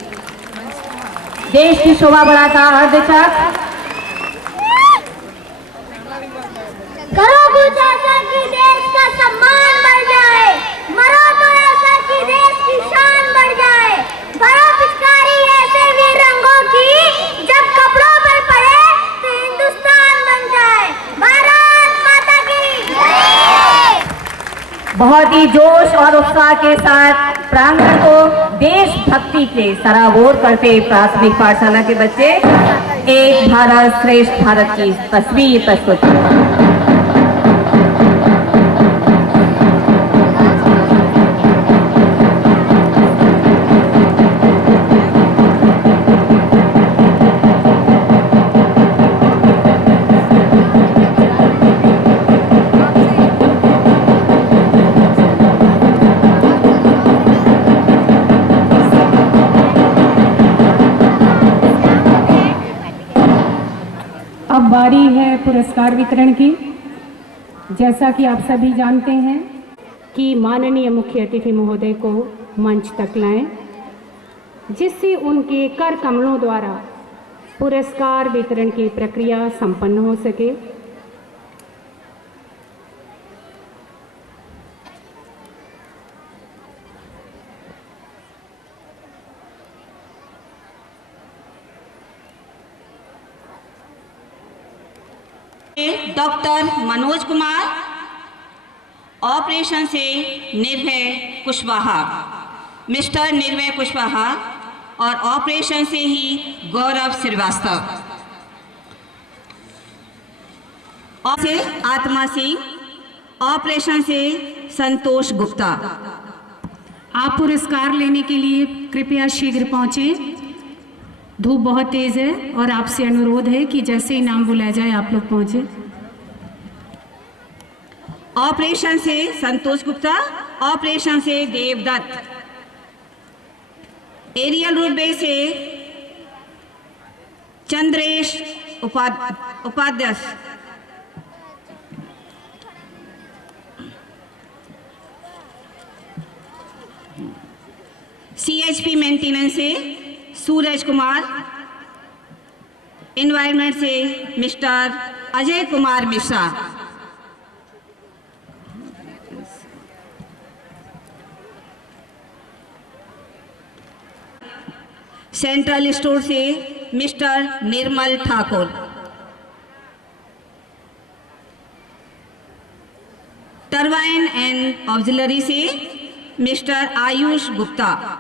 देश की शोभा बढ़ाता अर्धचक्र। करो कुछ ऐसा कि देश का सम्मान बढ़ जाए, मरो तो ऐसा कि देश की शान बढ़ जाए। भरो पिचकारी ऐसे वीर रंगों की जब कपड़ों पर पड़े तो हिंदुस्तान बन जाए। भारत माता की जय। बहुत ही जोश और उत्साह के साथ प्रांगण को देशभक्ति के सराबोर करते प्राथमिक पाठशाला के बच्चे एक भारत श्रेष्ठ भारत की तस्वीर प्रस्तुत की। अब बारी है पुरस्कार वितरण की। जैसा कि आप सभी जानते हैं कि माननीय मुख्य अतिथि महोदय को मंच तक लाएं, जिससे उनके कर कमलों द्वारा पुरस्कार वितरण की प्रक्रिया संपन्न हो सके। डॉक्टर मनोज कुमार, ऑपरेशन से निर्भय कुशवाहा, मिस्टर निर्भय कुशवाहा, और ऑपरेशन से ही गौरव श्रीवास्तव, और से आत्मा सिंह, ऑपरेशन से संतोष गुप्ता। आप पुरस्कार लेने के लिए कृपया शीघ्र पहुंचें। धूप बहुत तेज है और आपसे अनुरोध है कि जैसे ही नाम बुलाया जाए आप लोग पहुंचे। ऑपरेशन से संतोष गुप्ता, ऑपरेशन से देवदत्त, एरियल रोडवेज से चंद्रेश उपाध्याय, CHP मेंटेनेंस से सूरज कुमार, एनवायरनमेंट से mister Ajay Kumar Mishra, central store से mister Nirmal Thakur, turbine and auxiliary से मिस्टर आयुष गुप्ता,